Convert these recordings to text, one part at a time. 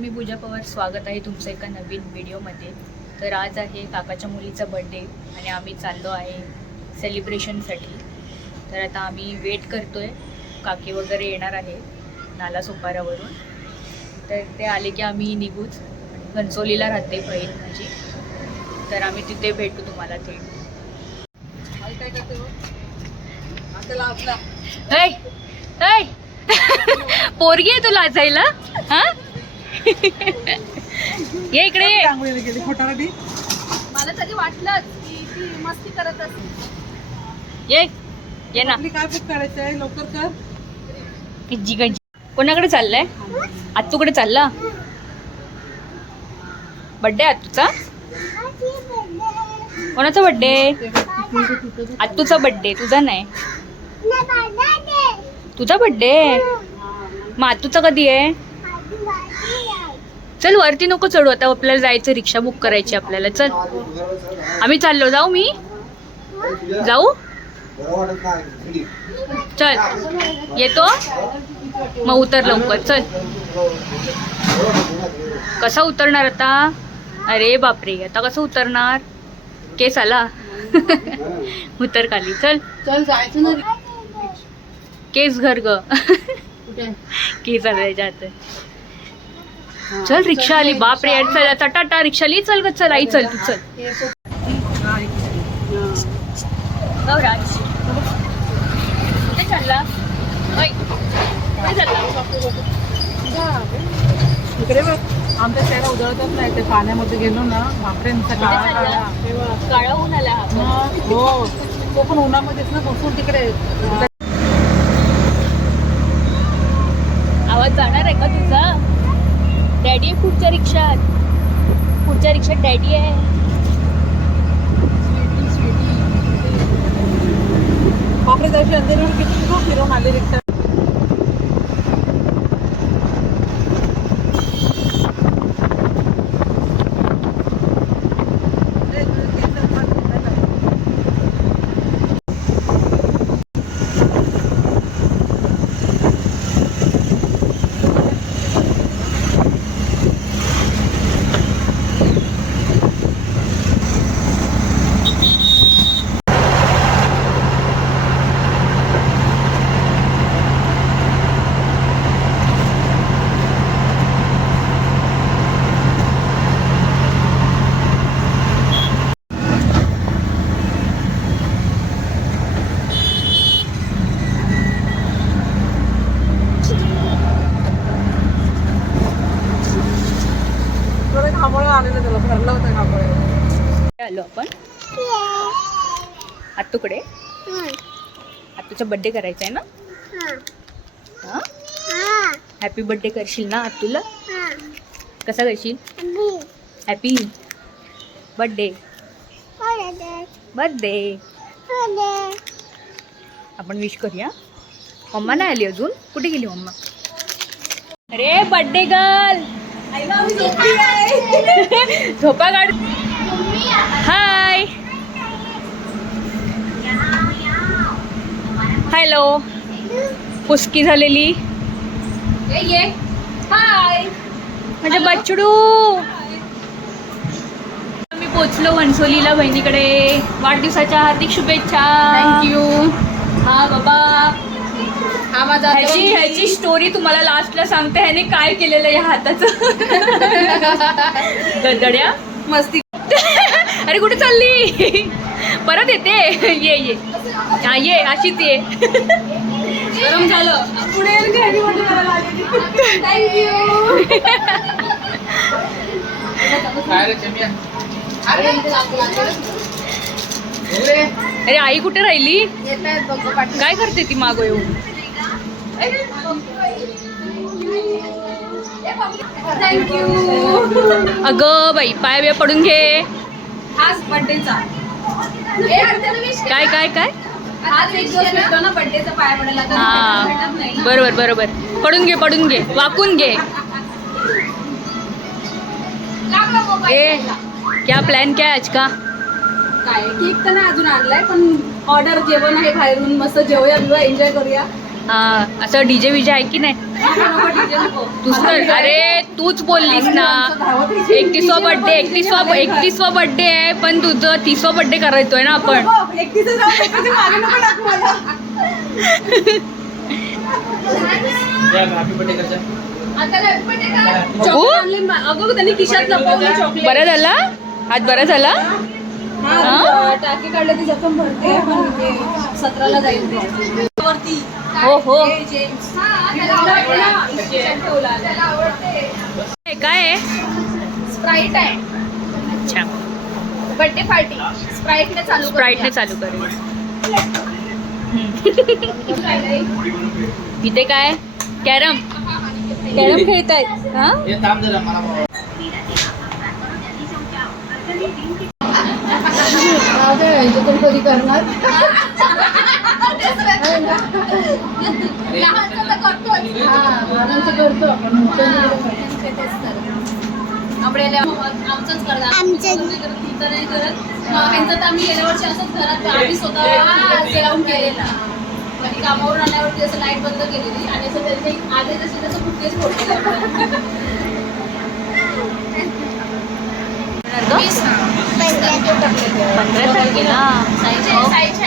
मी पूजा पवार स्वागत आहे तुमचं एका नवीन व्हिडिओमध्ये. तर आज आहे काकाच्या मुलीचा बड्डे आणि आम्ही चाललो आहे सेलिब्रेशनसाठी तर आता आम्ही वेट करतोय. काकी वगैरे येणार आहे नाला सोपाऱ्यावरून. तर ते आले की आम्ही निघूच. घनसोलीला राहते बहीण माझी. तर आम्ही तिथे भेटू तुम्हाला थेट. ऐ, ऐ, पोरगी आहे तुला असायला हा? ये इकडे. ये. रांगोळीला गेली खोटारडी. मला तरी वाटलं की ती मस्ती करत असेल. ये ये ना. आपली काय बुक करायचं आहे? लवकर कर. कोणाकडे चाललाय? आत्तूकडे चालला? बड्डे आत्तूचा? कोणाचा बड्डे आत्तूचा बड्डे तुझा नाही. तुझा बड्डे मग आत्तूचा कधी आहे? चल वरती नको चढू. आता आपल्याला जायचं रिक्षा बुक करायची आपल्याला. चल. आम्ही चाललो. जाऊ मी? जाऊ? चल. येतो? मग उतर लवकर. चल. कसा उतरणार आता? अरे बापरे. आता कसं उतरणार? केस आला. उतर खाली. चल. चल जायचं ना. केस घर ग. केस आला त्याच्यात चल रिक्षा आली. बापरे यार चल आता टाटा रिक्षा आली चल ग चल आई चल तू चल. चालला? चालला? इकडे बघ. आमच्या चेहरा उजळतच नाही. ते पाण्यामध्ये गेलो ना बापरे काळा होऊन आला. हा हो. तो पण उन्हामध्येच ना बसून तिकडे. आवाज जाणार आहे का तुझा? डॅडी आहे पुढच्या रिक्षात पुढच्या रिक्षात डॅडी आहे. बापरे दिवशी अंधेरीवर किती फिरून आले रिक्षा? आलो आपण. आत्तूकडे आत्तूचा बड्डे करायचा आहे ना? हा. हॅपी बड्डे करशील ना आत्तूला कसा करशील? हॅपी बड्डे बर्थडे आपण विश करूया. मम्मा नाही आली अजून. कुठे गेली मम्मा? अरे बर्थडे गर्ल झोपा काढ. हाय हॅलो पुसकी झालेली? ये हाय म्हणजे बच्चडू. मी पोचलो घणसोलीला बहिणीकडे. वाढदिवसाच्या हार्दिक शुभेच्छा. थँक्यू हा बाबा. हा माझा ह्याची ह्याची स्टोरी तुम्हाला लास्टला सांगते. ह्याने काय केलेलं या हाताचं? गदड्या मस्ती. अरे कुठे चालली? परत येते. ये ये. हा ये अशीच ये. गरम झालं. पुढे थँक्यू अरे. आई कुठे राहिली? काय करते ती मागो येऊन? थँक्यू अगं बाई पाय बिया पडून घे. हाच बर्थडेचा काय काय काय? हाच एक दिवस भेटतो ना बर्थडेचा पाया पडायला तर हा. भेटत नाही बरोबर बरोबर. पडून घे पडून घे. वाकून घे. लागला मोबाईल ए क्या प्लॅन क्या है आज का? काय केक तर नाही अजून आणलाय पण ऑर्डर जेवण आहे बाहेरून. मस्त जेवूया एन्जॉय करूया. हा असं डीजे विजे आहे की नाही? तर अरे तूच बोललीस ना. एकतीसवा बर्थडे एकतीसवा एकतीसवा बर्थडे आहे पण तुझं तीसवा बर्थडे करायचोय ना आपण. बरं झाला? हात बरा झाला? हा, टाकी काढलं ती जखम भरते पण ते सतराला जाईल. वरती. हो हो. हा, त्याला आवडते. खिशात ठेवला. त्याला आवडते हे काय आहे? स्प्राईट आहे. अच्छा. बर्थडे पार्टी स्प्राईटने चालू स्प्राईटने चालू करेल इथे काय कॅरम. कॅरम खेळतायत. हा? हे थांब जरा मला बघा. कधी करणार? आमचंच करत, तर आम्ही गेल्या वर्षी असंच घरात आम्ही स्वतः जेवण केलेला म्हणजे कामावरून आल्यावरती असं लाइट बंद केलेली आणि असं त्यांचे आले तसं पंधरा तारखेला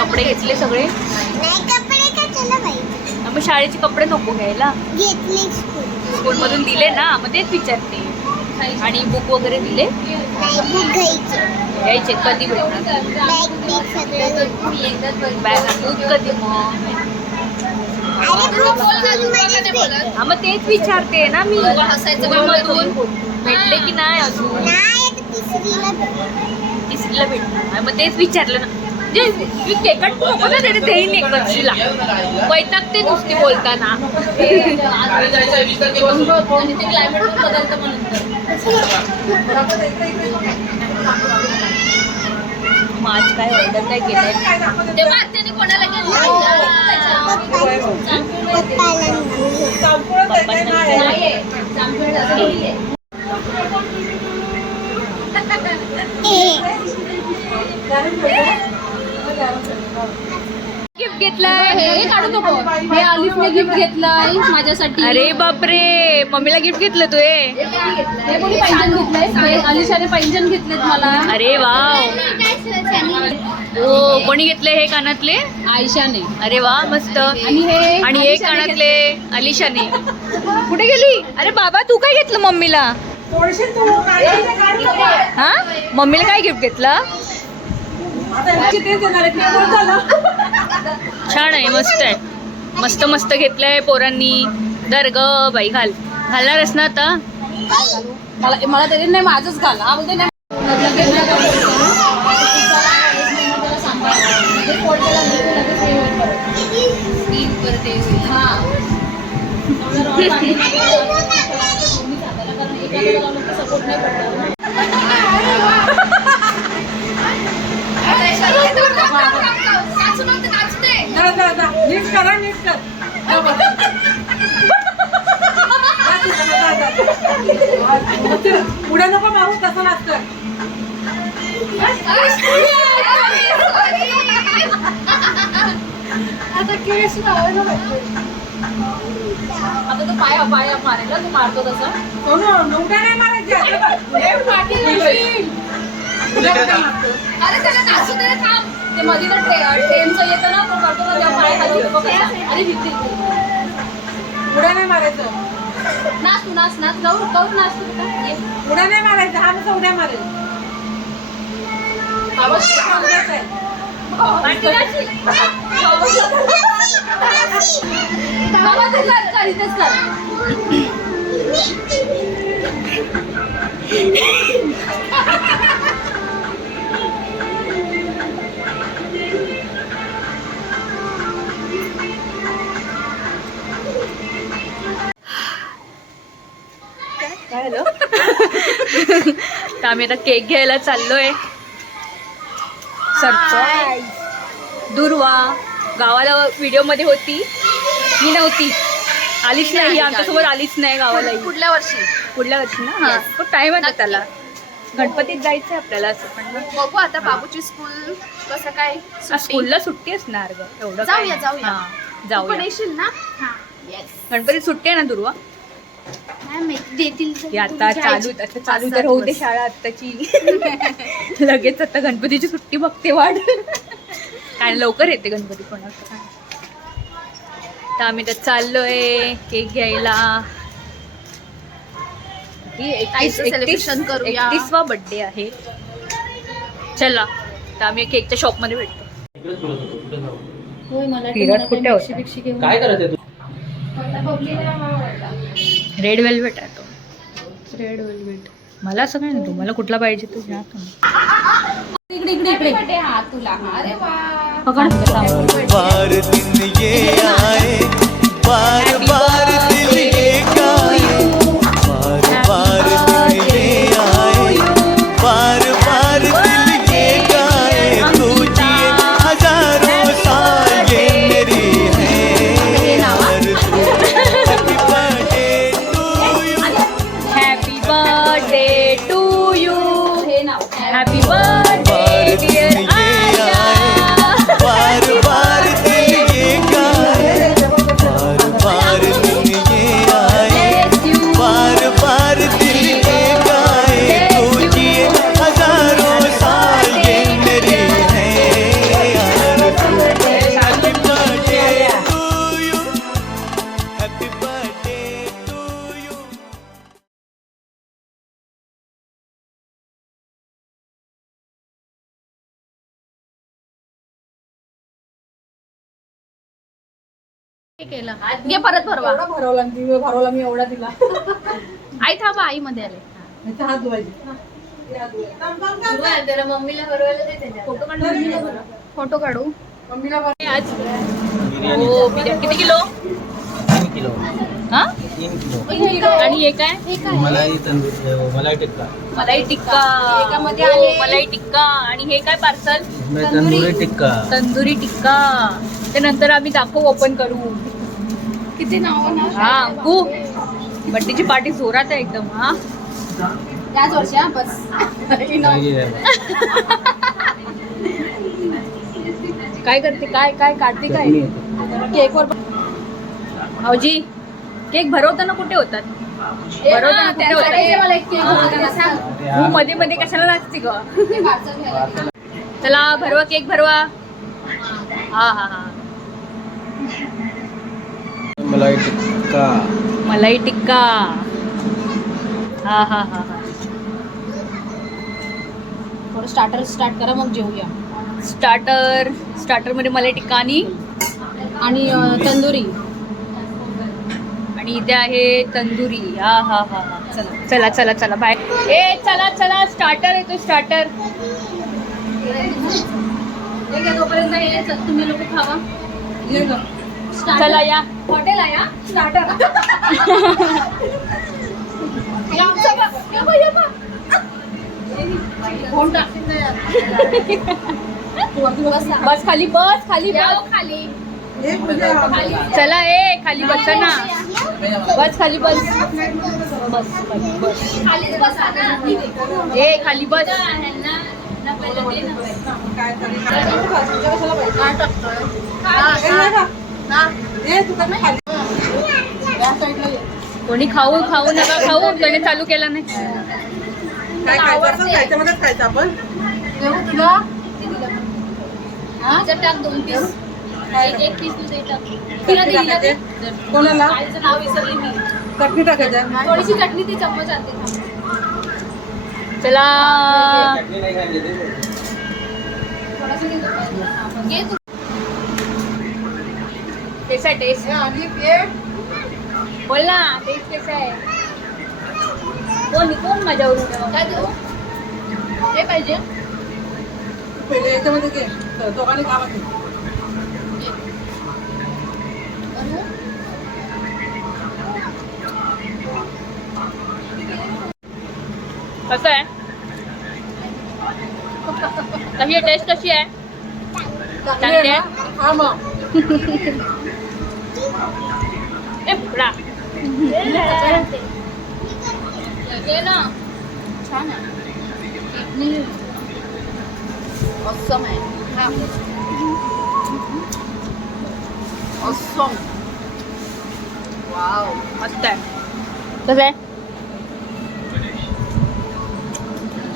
कपडे घेतले सगळे. नाही कपडे का चला बाई? मग शाळेचे कपडे नको घ्यायला. घेतली स्कूल स्कूलमधून दिले ना मग तेच विचारते. आणि बुक वगैरे दिले? नाही बुक घ्यायचे. घ्यायचे कधी भेटणार बॅग बिग सगळं घेतलं. बॅग बुक कधी मग? अरे बुक स्कूलमध्येच भेटलं. हा मग तेच विचारते ना मी. हसायचं स्कूलमधून भेटले की नाही अजून? नाही आता तिसरीला भेटणार. मग तेच विचारलं ना. जे मी केकट नको ना त्याने नुसती बोलताना आणि जायचं वीस तारखेपासून आणि ते क्लायमेट पण बदलतं मग नंतर मग आज काय ऑर्डर काय केलंय? तेव्हा आत्याने कोणाला पप्पाला गिफ्ट घेतलाय हे काढू नको. हे आलिफने गिफ्ट घेतलाय माझ्यासाठी. अरे बापरे मम्मीला गिफ्ट घेतलं तू हे हे कोणी पैंजण घेतलंय? अलिशाने पैंजण घेतलेत मला. अरे वाव. हो कोणी घेतले हे कानातले? आयशाने. अरे वा मस्त. आणि हे आणि हे कानातले अलिशाने. कुठे गेली? अरे बाबा तू काय घेतलं मम्मीला? हा मम्मीला काय गिफ्ट घेतलं? छान आहे मस्त आहे. मस्त मस्त घेतलंय पोरांनी. दर ग बाई घाल. घालणारच ना आता. मला मला तरी नाही माझंच घाल. हा बोलते नाही. हे. नाही support नाही पडणार. नीट करा नीट कर पुढे नको मारू तसं नसतं आता तो पाय पाय मारेल ना, तू मारतो तसं सोनू नवड्या नाही मारायचे उद्या कुठे मारतो? अरे त्याला नाचू दे रे, थांब. ते मध्ये तर ट्रे- ट्रेनचं येतं ना तो करतो ना त्या पाय खाली उभं कसा. अरे भीती. उड्या नाही मारायचं. नाच तू नाच नाच. गौर गौर नाच तू. उड्या नाही मारायचं. हा नुसतं उड्या मारेल. बाबा झालं. तर आम्ही आता केक घ्यायला चाललोय. सरप्राईज. दुर्वा. गावाला व्हिडिओमध्ये होती. मी नव्हती. आलीच नाही. आमच्यासोबत आलीच नाही गावाला. पुढल्या वर्षी. पुढल्या वर्षी ना? हा. खूप टाइम आहे त्याला. गणपतीत जायचंय आपल्याला असं पण. बघू आता बाबूची स्कूल कसं काय स्कूलला सुट्टी. असणार ग. एवढं जाऊया. जाऊया. पण येशील ना? गणपती सुट्टी आहे ना दुर्वा? देतील आता चालू. आता चालू तर होऊ दे. शाळा आत्ताची. लगेच आता गणपतीची सुट्टी बघते वाट काय लवकर येते गणपती पण असं काय तर आम्ही तर चाललोय केक घ्यायला. एकतीसवा बर्थडे आहे. चला तर आम्ही केकच्या शॉपमध्ये भेटतो. होतो, कुठे? काय करायचंय तू? रेड वेल्वेट आहे तो. रेड वेल्वेट मला असं काय नाही तुम्हाला कुठला पाहिजे तो घ्या तुम्ही. इकडे इकडे इकडे. हा तुला अरे वा पकड. बार दिन ये आए बार बार केलं. घे परत भरवा. एवढा भरवला मी भरवला मी एवढा दिला. आई थांबा आई मध्ये आले हात धुवायचे. फोटो काढू. मम्मीला बरं- आज हो बिर्याणी. किती किलो? तीन किलो. हा? तीन किलो. आणि हे काय? मलाई तंदूर मलाई टिक्का. मलाई टिक्का. एकामध्ये हो, आले. मलाई टिक्का. आणि हे काय पार्सल तंदूरी. टिक्का. तंदुरी टिक्का. त्यानंतर आम्ही दाखवू ओपन करू. किती नाव ना? हा अंकू बड्डेची पार्टी जोरात आहे एकदम हा. त्याच वर्षी हा बस. काय करते काय काय काढते काय. केकवर भाऊजी केक भरवताना कुठे होतात? भरवताना कुठे होतात. तू मध्ये मध्ये कशाला नाचते ग? ते. चला भरवा केक भरवा. हा हा हा. मलाई टिक्का। मलाई टिक्का। हा हा हा हा. थोडं स्टार्टर स्टार्ट करा मग जेवूया. स्टार्टर स्टार्टरमध्ये मलाई टिक्का आणि आणि अं, तंदुरी. आणि इथे आहे तंदुरी. हा हा हा हा. चला चला चला चला बाय ए चला चला स्टार्टर स्टार्टर आहे तोपर्यंत हे च- तुम्ही लोक खावा. चला या. हॉटेल आहे स्टार्टर कोण टाकतील तू वरती बस. बस खाली बस खाली बस. खाली. चला ए खाली बसा ना. बस खाली बस. बस खाली बस. खालीच बसा ना. ए खाली बस. ह्यांना ना. पहिलं दे ना. काय कोणी खाऊ खाऊ नका खाऊ. त्याने चालू केला नाही. काय खायचं? असं खायच्यामध्येच खायचं आपण. देऊ तुला? हा? जर टाक दोन पीस एक एक पीस तुझे टाक. तिला चटणी दिला ते टाकायचे. कोणाला? काळीचं नाव विसरली मी. चटणी टाकायचं? थोडीशी चटणी ती चम्मच आणते चला. घे तो. हा, घे तू कैसा टेस्ट आणि ये बोल ना टेस्ट कैसा आहे कोण कोण माझ्यावरून काय देऊ हे पाहिजे पहिले याच्यामध्ये घे तर दोघांनी गावात घे. बनवू? कसं आहे कशी आहे टेस्ट कशी आहे चांगली आहे छान हा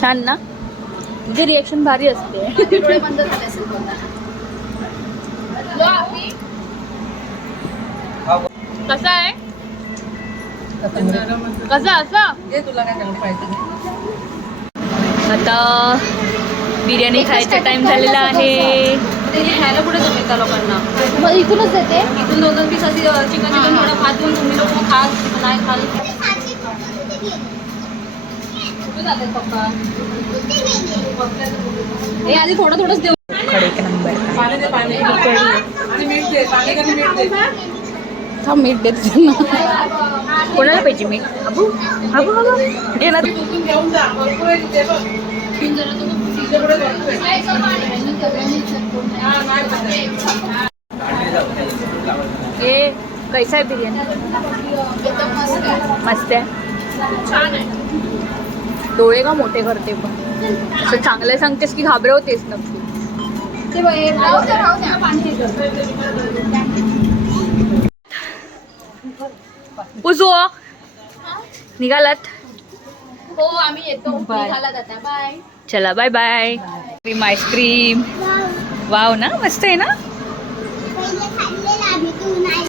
छान ना तुझी रिएक्शन भारी असते कसं आहे? कसं असं? जे तुला काय करायला पाहिजे. आता बिर्याणी खायचा टाइम झालेला आहे. ते खायला कुठे जमेल त्या लोकांना? मग इथूनच देते. इथून दोन दोन पीस अशी चिकन चिकन थोडं भात देऊन तुम्ही लोक खा नाही खाल. हे आधी थोडं थोडंच देऊ. एक नंबर. पाणी दे पाणी मीठ दे पाणी आणि मीठ दे. थांब मीठ देते कोणाला पाहिजे मी अबू अबू अबू घे ना. हा, कैसा आहे बिर्याणी? मस्त आहे. छान आहे डोळे का मोठे करते पण. असं चांगलं सांगतेस की घाबरवतेस नक्की. ते बघ, हे राहू द्या, राहू द्या. उजो निघालात. हो आम्ही येतो. बाय. चला bye bye. Cream ice cream wow ना मस्त आहे ना? पहिले खाल्लेलं आम्ही तू नाही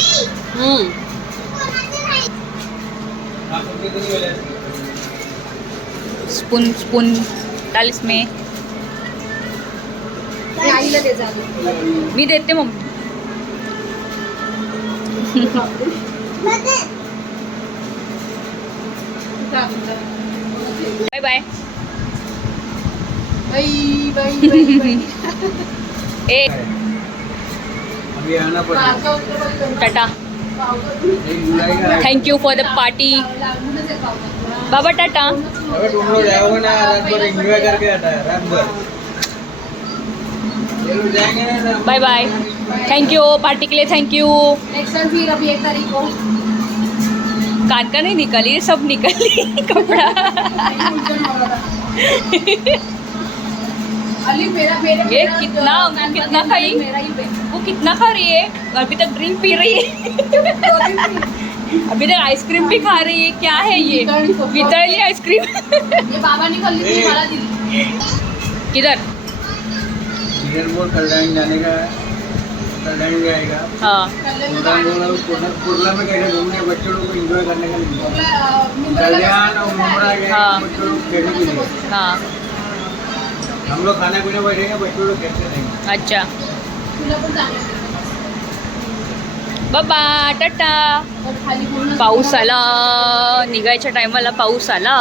ए, मम्मी, कोणाचं नाही? स्पून स्पून डालिस में. ते आईला दे जा आधी. मी देते mummy. Bye bye. A. Tata. Thank you for the party बाबा टाटा. अगर तुम लोग जाओगे ना रात भर एंजॉय करके आता है रात भर ये लोग जाएंगे ना रात bye bye thank you party के लिए थँक्यू नेक्स्ट टाइम फिर अभी एक तारीख को कान का नहीं निकली ये सब निकली कपड़ा. अली मेरा मेरे ये कितना- कितना खाई? वो कितना खा रही है? अभी तक ड्रिंक पी रही है. अभी तक आइसक्रीम भी खा रही है क्या है ये? फक्त. आइसक्रीम। ये मला दिली किधर? इधर बोल कल्याण जाने का है। कल्याण जाएगा हाँ। कुर्ला- में कैसे घूमने बच्चों को एंजॉय करने का लिए मुंबईला कल्याण और मुमरा गए हाँ। बच्चों खेलने के लिए। हाँ। हम लोग खाना पीने बैठेंगे बच्चों लोग खेलते रहेंगे अच्छा। बाबा टाटा पाऊस आला. निघायच्या टायमाला पाऊस आला.